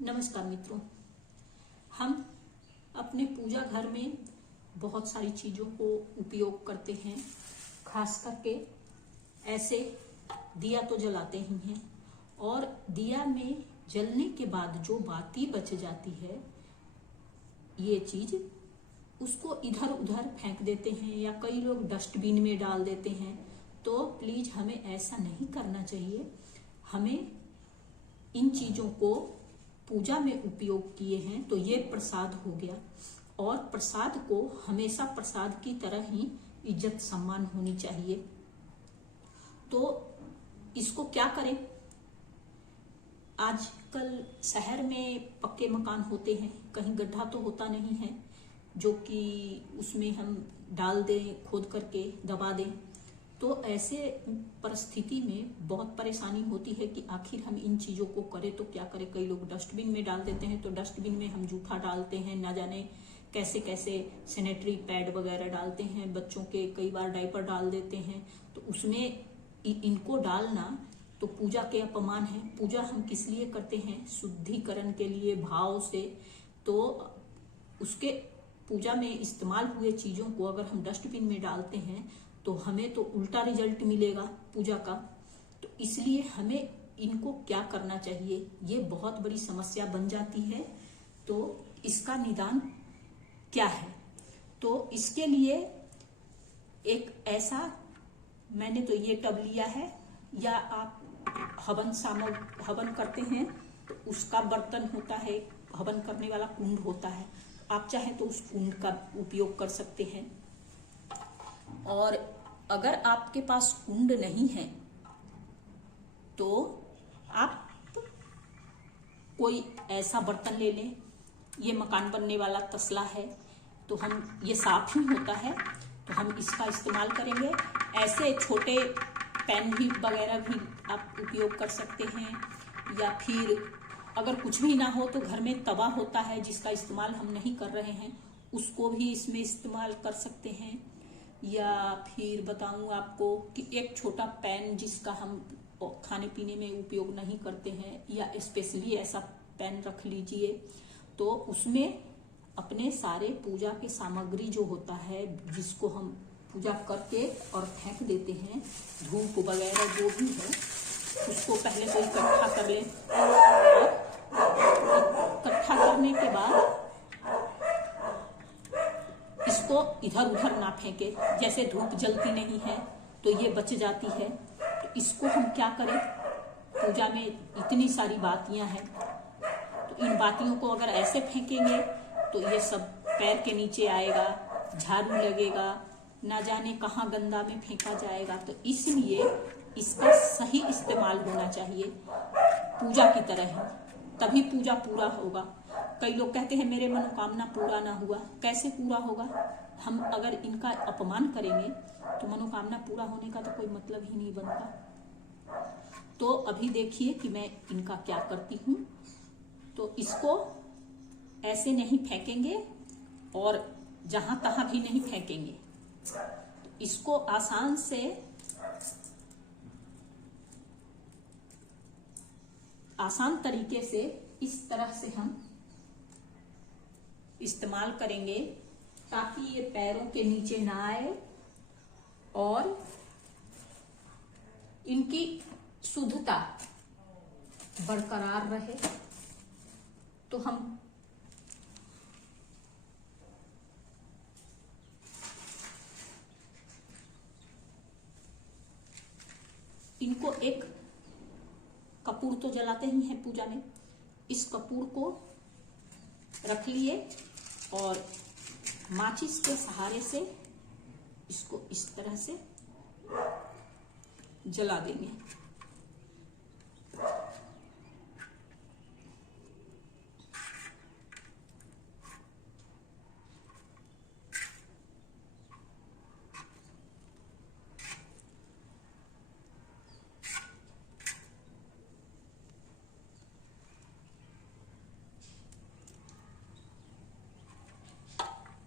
नमस्कार मित्रों, हम अपने पूजा घर में बहुत सारी चीज़ों को उपयोग करते हैं। खास करके ऐसे दिया तो जलाते ही हैं और दिया में जलने के बाद जो बाती बच जाती है, ये चीज़ उसको इधर उधर फेंक देते हैं या कई लोग डस्टबिन में डाल देते हैं। तो प्लीज़ हमें ऐसा नहीं करना चाहिए। हमें इन चीज़ों को पूजा में उपयोग किए हैं तो ये प्रसाद हो गया, और प्रसाद को हमेशा प्रसाद की तरह ही इज्जत सम्मान होनी चाहिए। तो इसको क्या करें? आजकल शहर में पक्के मकान होते हैं, कहीं गड्ढा तो होता नहीं है जो कि उसमें हम डाल दें, खोद करके दबा दें। तो ऐसे परिस्थिति में बहुत परेशानी होती है कि आखिर हम इन चीज़ों को करें तो क्या करें। कई लोग डस्टबिन में डाल देते हैं, तो डस्टबिन में हम जूठा डालते हैं, ना जाने कैसे कैसे सैनिटरी पैड वगैरह डालते हैं, बच्चों के कई बार डायपर डाल देते हैं। तो उसमें इनको डालना तो पूजा के अपमान है। पूजा हम किस लिए करते हैं? शुद्धिकरण के लिए, भाव से। तो उसके पूजा में इस्तेमाल हुए चीज़ों को अगर हम डस्टबिन में डालते हैं तो हमें तो उल्टा रिजल्ट मिलेगा पूजा का। तो इसलिए हमें इनको क्या करना चाहिए, ये बहुत बड़ी समस्या बन जाती है। तो इसका निदान क्या है? तो इसके लिए एक ऐसा, मैंने तो ये टब लिया है, या आप हवन करते हैं तो उसका बर्तन होता है, हवन करने वाला कुंड होता है, आप चाहें तो उस कुंड का उपयोग कर सकते हैं। और अगर आपके पास कुंड नहीं है तो आप कोई ऐसा बर्तन ले लें। ये मकान बनने वाला तसला है, तो हम ये साफ ही होता है, तो हम इसका इस्तेमाल करेंगे। ऐसे छोटे पैन भी वगैरह भी आप उपयोग कर सकते हैं, या फिर अगर कुछ भी ना हो तो घर में तवा होता है जिसका इस्तेमाल हम नहीं कर रहे हैं, उसको भी इसमें इस्तेमाल कर सकते हैं। या फिर बताऊं आपको कि एक छोटा पैन जिसका हम खाने पीने में उपयोग नहीं करते हैं, या स्पेशली ऐसा पैन रख लीजिए, तो उसमें अपने सारे पूजा के सामग्री जो होता है, जिसको हम पूजा करके और फेंक देते हैं, धूप वगैरह जो भी है, उसको पहले तो इकट्ठा कर लें। इकट्ठा करने के बाद इसको इधर उधर ना फेंके। जैसे धूप जलती नहीं है तो ये बच जाती है, तो इसको हम क्या करें? पूजा में इतनी सारी बातियां हैं, तो इन बातियों को अगर ऐसे फेंकेंगे तो ये सब पैर के नीचे आएगा, झाड़ू लगेगा, ना जाने कहाँ गंदा में फेंका जाएगा। तो इसलिए इसका सही इस्तेमाल होना चाहिए पूजा की तरह ही, तभी पूजा पूरा होगा। कई लोग कहते हैं मेरे मनोकामना पूरा ना हुआ। कैसे पूरा होगा? हम अगर इनका अपमान करेंगे तो मनोकामना पूरा होने का तो कोई मतलब ही नहीं बनता। तो अभी देखिए कि मैं इनका क्या करती हूँ। तो इसको ऐसे नहीं फेंकेंगे और जहां तहां भी नहीं फेंकेंगे। इसको आसान से आसान तरीके से इस तरह से हम इस्तेमाल करेंगे ताकि ये पैरों के नीचे ना आए और इनकी शुद्धता बरकरार रहे। तो हम इनको एक कपूर तो जलाते ही हैं पूजा में, इस कपूर को रख लिए और माचिस के सहारे से इसको इस तरह से जला देंगे।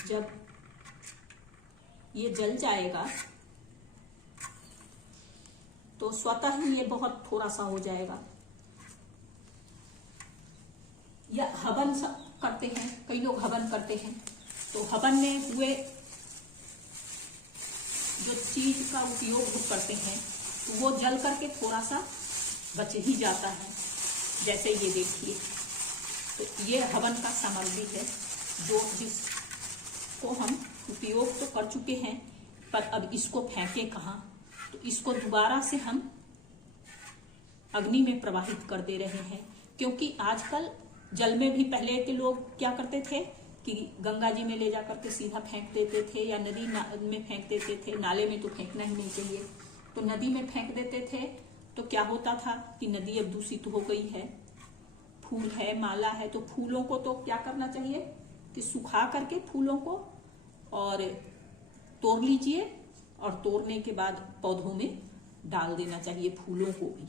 जब ये जल जाएगा तो स्वतः ही ये बहुत थोड़ा सा हो जाएगा। या हवन करते हैं, कई लोग हवन करते हैं, तो हवन में हुए जो चीज का उपयोग करते हैं तो वो जल करके थोड़ा सा बच ही जाता है। जैसे ये देखिए, तो ये हवन का सामग्री है जो जिसको हम उपयोग तो कर चुके हैं, पर अब इसको फेंके कहाँ, तो इसको दोबारा से हम अग्नि में प्रवाहित कर दे रहे हैं। क्योंकि आजकल जल में भी पहले के लोग क्या करते थे कि गंगा जी में ले जा करके सीधा फेंक देते थे, या नदी में फेंक देते थे। नाले में तो फेंकना ही नहीं चाहिए, तो नदी में फेंक देते थे। तो क्या होता था कि नदी अब दूषित हो गई है, फूल है, माला है, तो फूलों को तो क्या करना चाहिए कि सुखा करके फूलों को और तोड़ लीजिए, और तोड़ने के बाद पौधों में डाल देना चाहिए, फूलों को भी।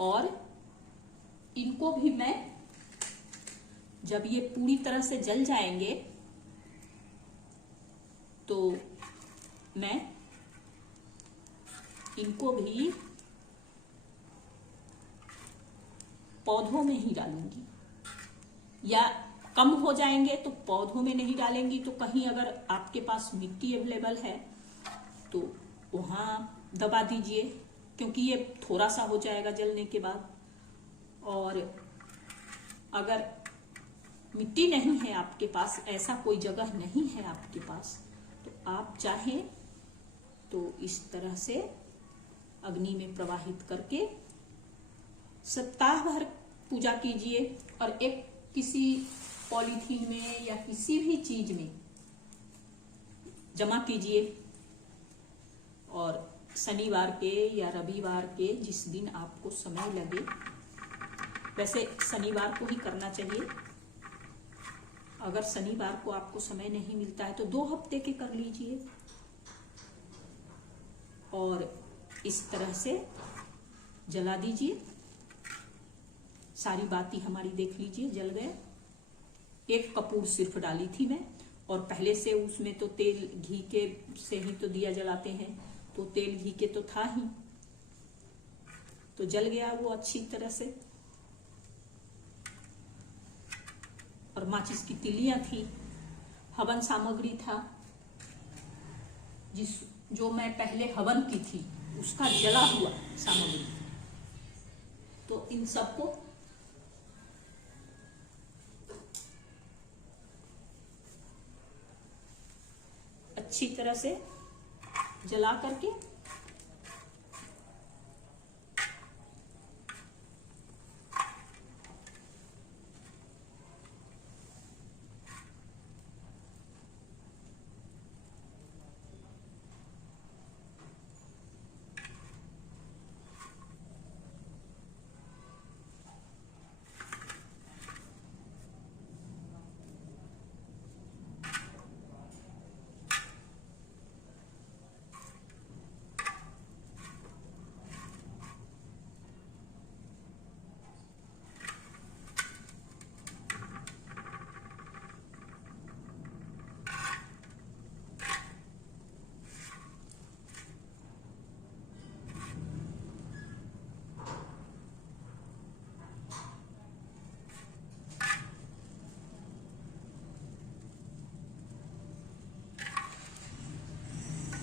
और इनको भी मैं जब ये पूरी तरह से जल जाएंगे तो मैं इनको भी पौधों में ही डालूंगी, या कम हो जाएंगे तो पौधों में नहीं डालेंगी, तो कहीं अगर आपके पास मिट्टी अवेलेबल है तो वहां दबा दीजिए, क्योंकि ये थोड़ा सा हो जाएगा जलने के बाद। और अगर मिट्टी नहीं है आपके पास, ऐसा कोई जगह नहीं है आपके पास, तो आप चाहें तो इस तरह से अग्नि में प्रवाहित करके सप्ताह भर पूजा कीजिए, और एक किसी पॉलीथीन में या किसी भी चीज में जमा कीजिए, और शनिवार के या रविवार के जिस दिन आपको समय लगे, वैसे शनिवार को ही करना चाहिए। अगर शनिवार को आपको समय नहीं मिलता है तो 2 हफ्ते के कर लीजिए, और इस तरह से जला दीजिए। सारी बाती हमारी देख लीजिए जल गए। 1 कपूर सिर्फ डाली थी मैं, और पहले से उसमें तो तेल घी के से ही तो दिया जलाते हैं, तो तेल घी के तो था ही, तो जल गया वो अच्छी तरह से। और माचिस की तिलियां थी, हवन सामग्री था, जो मैं पहले हवन की थी उसका जला हुआ सामग्री। तो इन सबको अच्छी तरह से जला करके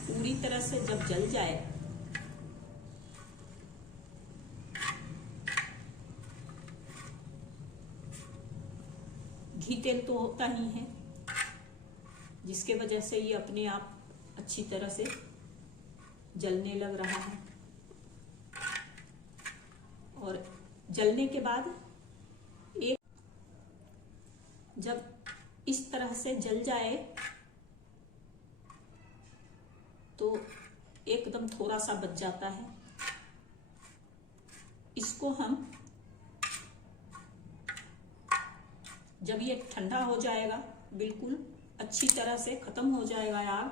पूरी तरह से जब जल जाए घी तेल तो होता ही है, जिसके वजह से ये अपने आप अच्छी तरह से जलने लग रहा है। और जलने के बाद जब इस तरह से जल जाए तो एकदम थोड़ा सा बच जाता है। इसको हम जब ये ठंडा हो जाएगा, बिल्कुल अच्छी तरह से खत्म हो जाएगा आग,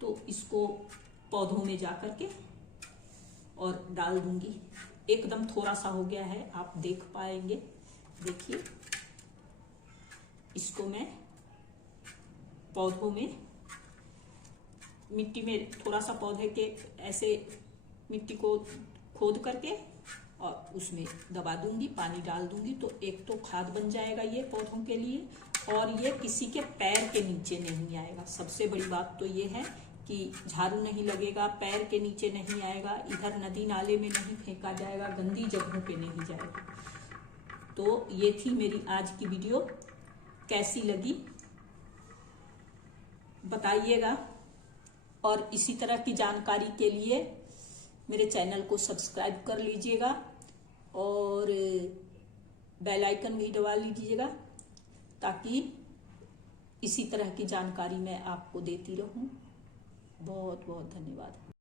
तो इसको पौधों में जा करके और डाल दूंगी। एकदम थोड़ा सा हो गया है, आप देख पाएंगे। देखिए, इसको मैं पौधों में, मिट्टी में थोड़ा सा पौधे के ऐसे मिट्टी को खोद करके और उसमें दबा दूंगी, पानी डाल दूंगी, तो एक तो खाद बन जाएगा ये पौधों के लिए, और ये किसी के पैर के नीचे नहीं आएगा। सबसे बड़ी बात तो ये है कि झाड़ू नहीं लगेगा, पैर के नीचे नहीं आएगा, इधर नदी नाले में नहीं फेंका जाएगा, गंदी जगहों पे नहीं जाएगा। तो ये थी मेरी आज की वीडियो, कैसी लगी बताइएगा, और इसी तरह की जानकारी के लिए मेरे चैनल को सब्सक्राइब कर लीजिएगा और बेल आइकन भी दबा लीजिएगा, ताकि इसी तरह की जानकारी मैं आपको देती रहूं। बहुत बहुत धन्यवाद।